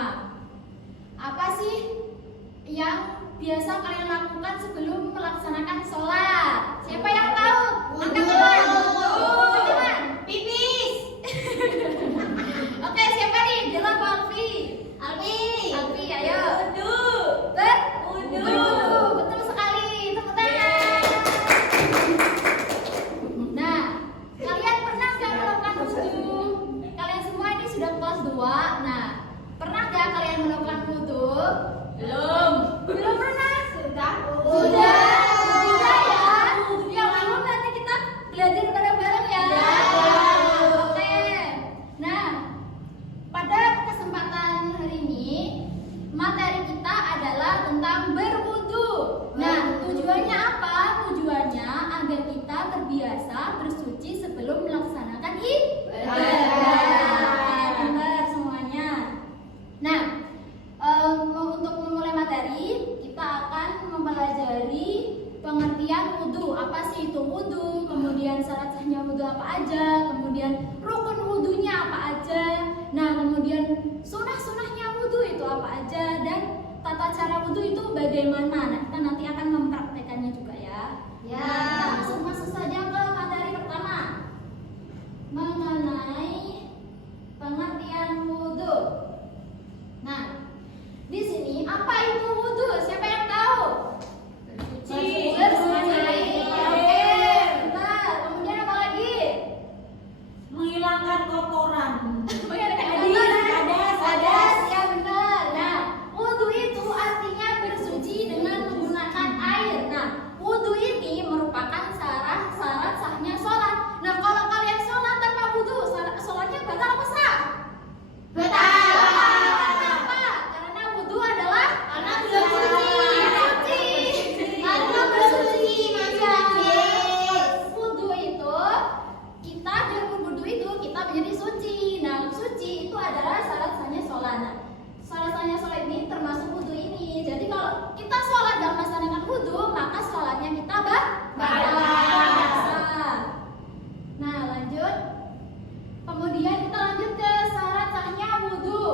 semua. Apa sih yang biasa kalian lakukan sebelum melaksanakan sholat? Siapa yang tahu? Angkat tangan. Tangan. Pipis. Oke, siapa nih? Jela apa Alfi? Alfi, ayo. Wudu. Betul sekali. Tepuk tangan. Nah, kalian pernah nggak melakukan wudu? Kalian semua ini sudah kelas 2. Nah, pernah nggak kalian melakukan wudu? Belum pernah? Sudah ya. Yang lalu nanti kita belajar bareng-bareng ya. Oke. Nah, pada kesempatan hari ini materi kita adalah tentang berwudu. Nah, tujuannya apa? Tujuannya agar kita terbiasa bersuci sebelum melaksanakan ibadah. Benar semuanya. Nah, untuk memulai materi, kita akan mempelajari pengertian wudu. Apa sih itu wudu? Kemudian syarat sahnya wudu apa aja? Kemudian rukun wudunya apa aja? Nah, kemudian sunah-sunahnya wudu itu apa aja? Dan tata cara wudu itu bagaimana? Nah, kita nanti akan mempraktekannya juga ya. Ya. Nah, kita masuk saja ke materi pertama mengenai pengertian wudu. Nah, di sini apa itu wudu? Siapa yang tahu? Bersuci. Oke, benar. Kemudian apa lagi? Menghilangkan kotoran. Hadas, ya benar. Nah, wudu itu artinya bersuci dengan menggunakan air. Nah, wudu ini merupakan syarat sahnya sholat. Nah, kalau kalian sholat tanpa wudu, sholatnya batal apa sah? Kenapa? Karena wudu adalah belum suci. Karena bersuci. Wudu itu kita berwudu itu kita menjadi suci. Nah, suci itu adalah syarat sahnya sholat. Nah, syarat sahnya sholat ini termasuk wudu ini. Jadi kalau kita sholat dan melaksanakan wudu, maka sholatnya kita batal. Nah, lanjut. Kemudian kita lanjut ke syarat sahnya wudu.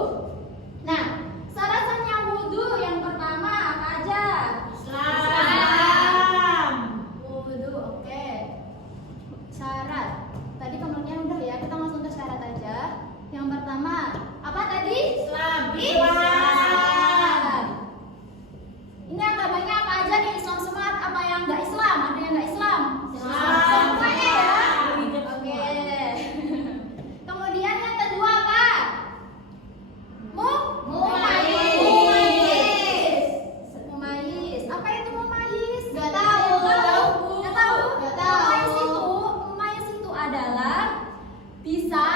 Nah, syarat sahnya wudu yang pertama apa aja? Wudu, oke. Syarat. Tadi pengertian udah ya, kita langsung ke syarat aja. Yang pertama, apa tadi? Islam. Ini agamanya apa aja nih? Islam semua apa yang enggak Islam? Ada yang enggak Islam? Semuanya ya. Oke. Kemudian yang kedua apa? Mumayyiz. Apa itu mumayyiz? Nggak tahu. Nggak tahu? Nggak tahu. Mumayyiz itu adalah bisa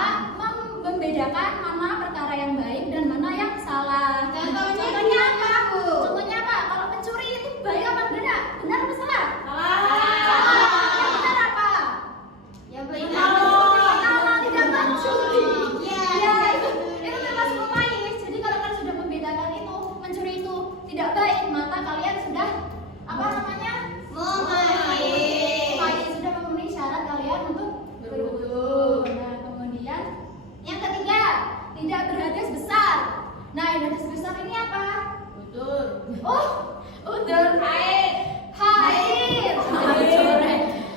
membedakan mana perkara yang baik dan mana yang salah. Contohnya apa? Bu? Contohnya apa? Kalau mencuri itu baik apa benar? Benar apa salah? Salah. Yang benar apa? Yang benar. Kalau tidak mencuri. Iya. Ya, itu termasuk mumayyiz. Jadi kalau kalian sudah membedakan itu, mencuri itu tidak baik, maka kalian sudah apa namanya? Mumayyiz, sudah memenuhi syarat kalian untuk berwudu. Nah, kemudian yang ketiga, tidak berhadas besar. Nah, yang hadas besar ini apa? Udur.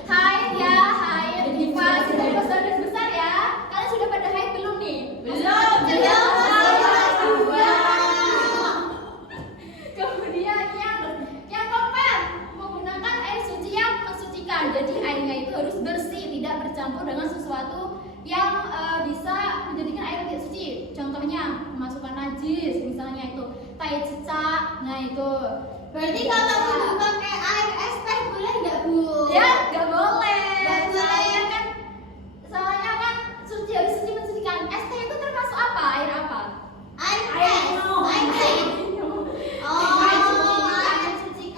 Haid ya, haid. Nifas, itu hadas besar ya. Kalian sudah pada haid belum nih? Belum. Kemudian yang keempat, menggunakan air suci yang mensucikan. Jadi airnya itu harus bersih, tidak bercampur dengan sesuatu yang bisa menjadikan air tidak suci. Contohnya memasukkan najis, misalnya itu tai cicak. Nah, itu Berarti kalau wudu pakai air es teh boleh nggak Bu? ya nggak boleh. Nggak boleh. Soalnya kan suci harus suci mensucikan. Es teh itu termasuk apa? Air apa? Air teh.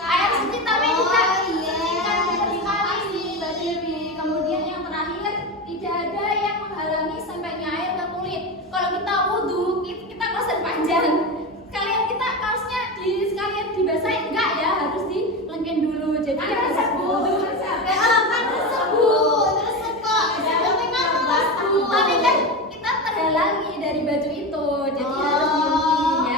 Air suci tapi juga iya. sekali Mbak Dewi. Kemudian yang terakhir, tidak ada yang menghalangi sampainya air ke kulit. Kalau kita wudu, kita kaosan panjang. Kita kaosnya sekalian dibasahin enggak ya, harus dilengken dulu. Jadi harus wudu. Tapi kan kita terhalangi dari baju itu, jadi harus dilengkin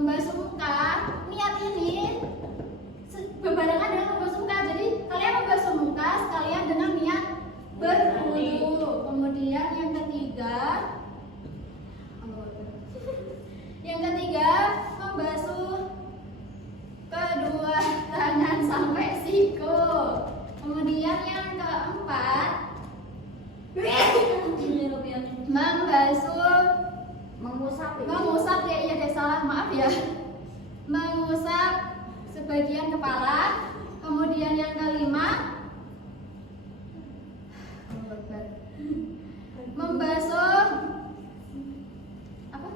membasuh muka, niat ini berbarengan dengan membasuh muka. Jadi kalian membasuh muka sekalian dengan niat berwudu. Kemudian yang ketiga, membasuh kedua tangan sampai siku. Kemudian yang keempat, mengusap ya, iya deh, salah, maaf ya. Mengusap sebagian kepala. Kemudian yang kelima, membasuh apa?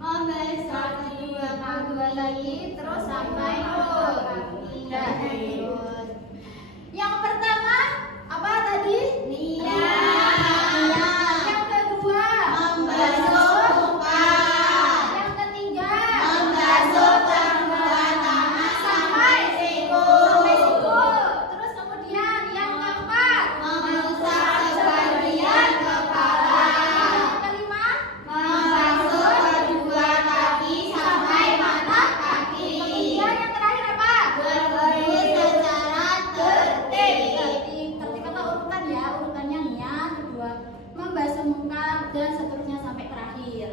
Membasuh Kedua lagi terus sampai kaki. Yang pertama apa tadi? Niat. Yang kedua Membasuh muka. Yang ketiga Membasuh kedua tangan sampai siku. Terus kemudian yang keempat Mengusap sebagian kepala. yang kelima Membasuh kedua kaki sampai mata kaki. kemudian yang terakhir apa? Berwudu secara tertib. Tertib atau urutan ya, urutannya niat, kedua membasuh muka dan seterusnya sampai terakhir.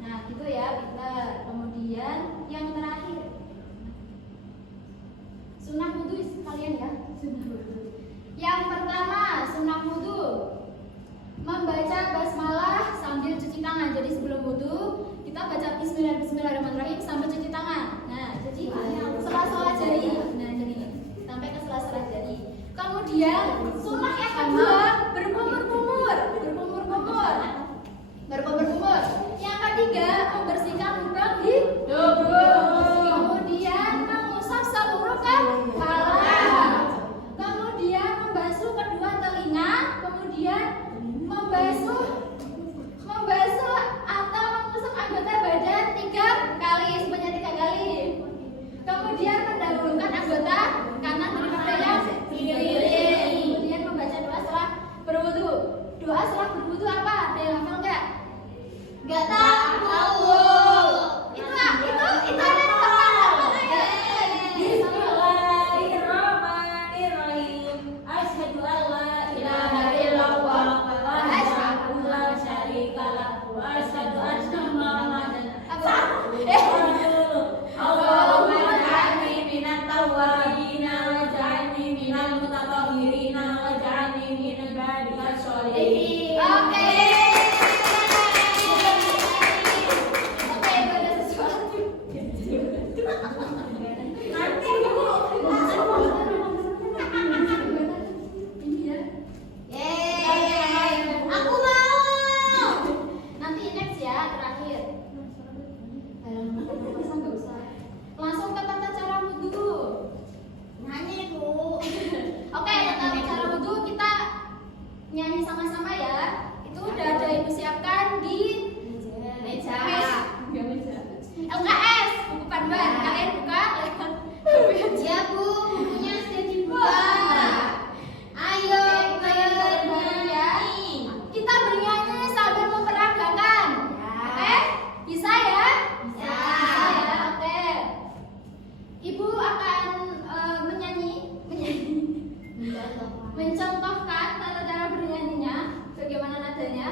Nah gitu ya Peter. Kemudian yang terakhir sunnah wudu kalian ya, sunnah wudu. Yang pertama sunnah wudu membaca basmalah sambil cuci tangan. Jadi sebelum wudu kita baca Bismillahirrahmanirrahim sambil cuci tangan. Nah jadi sela-sela jari. Nah jadi sampai ke sela-sela jari. Kemudian sunnah yang kedua berkumur-kumur. Yang ketiga membersihkan lubang di hidung. Kemudian mengusap seluruh kepala. Kemudian membasuh kedua telinga. Kemudian membasuh atau mengusap anggota badan 3 kali, sebanyak 3 kali. Kemudian mendahulukan anggota kanan daripada yang kiri. Kemudian membaca doa setelah berwudu. Doa setelah berwudu apa? Ada yang hafal nggak? Gak tahu. Itu ada yang hafal ya? Bismillahirrahmanirrahim. Asyhadu an la ilaha illallah wa asyhadu an la syarika lahu wa asyhadu anna Muhammadan Allahumma ij'alni minat tawwabin waj'alni minal mutatahhirin waj'alni min ibadikal sholihin. Oke, itu ada sesuatu. Nanti dulu. Ini ya. Yeay. Aku mau. Nanti next ya, terakhir. Masa nggak usah. Langsung ke tata cara wudhu. Nyanyi, Bu. Oke, tata cara wudhu kita nyanyi sama-sama ya. Itu udah ada ibu siapkan di Meja. LKS, buku panduan. Kalian buka lewat Ya, Bu, bukunya sudah dibuka. Ayo bernyanyi. Kita bernyanyi sambil memperagakan. Oke? Bisa ya? Bisa. Ya, oke. Ibu akan mencontohkan tata cara bernyanyinya, bagaimana nadanya.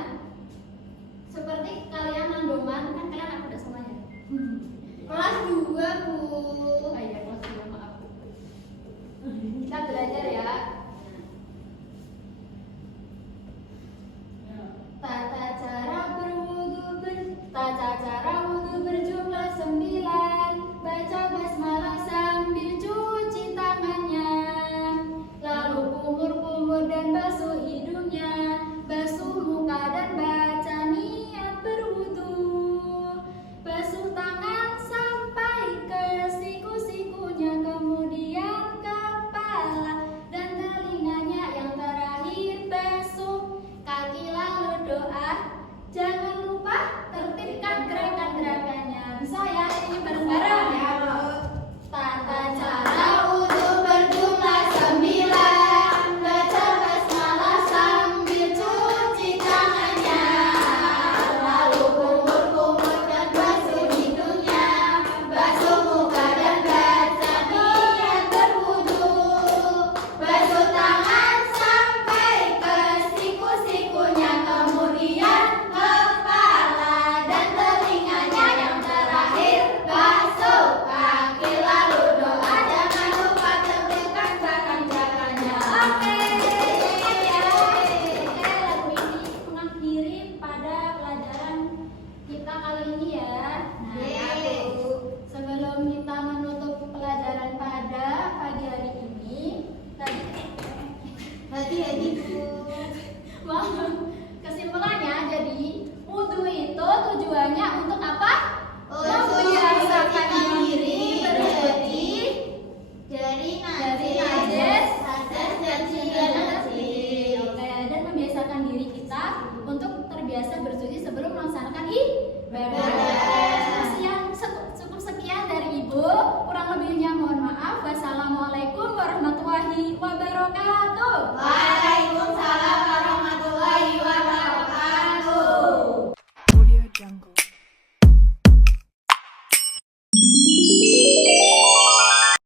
Seperti kalian nandoman, kan kalian aku udah semuanya. Kelas 2, Bu. Oh iya, kelas 2, maaf. Kita belajar ya. Tata cara wudu berjumlah 9. Baca basmalah sambil cuci tangannya. Lalu kumur-kumur dan basuh hidungnya. Basuh muka dan baca niat berwudu. Basuh tangan sampai ke siku-sikunya. Kemudian kepala dan Kurang lebihnya mohon maaf. Wassalamualaikum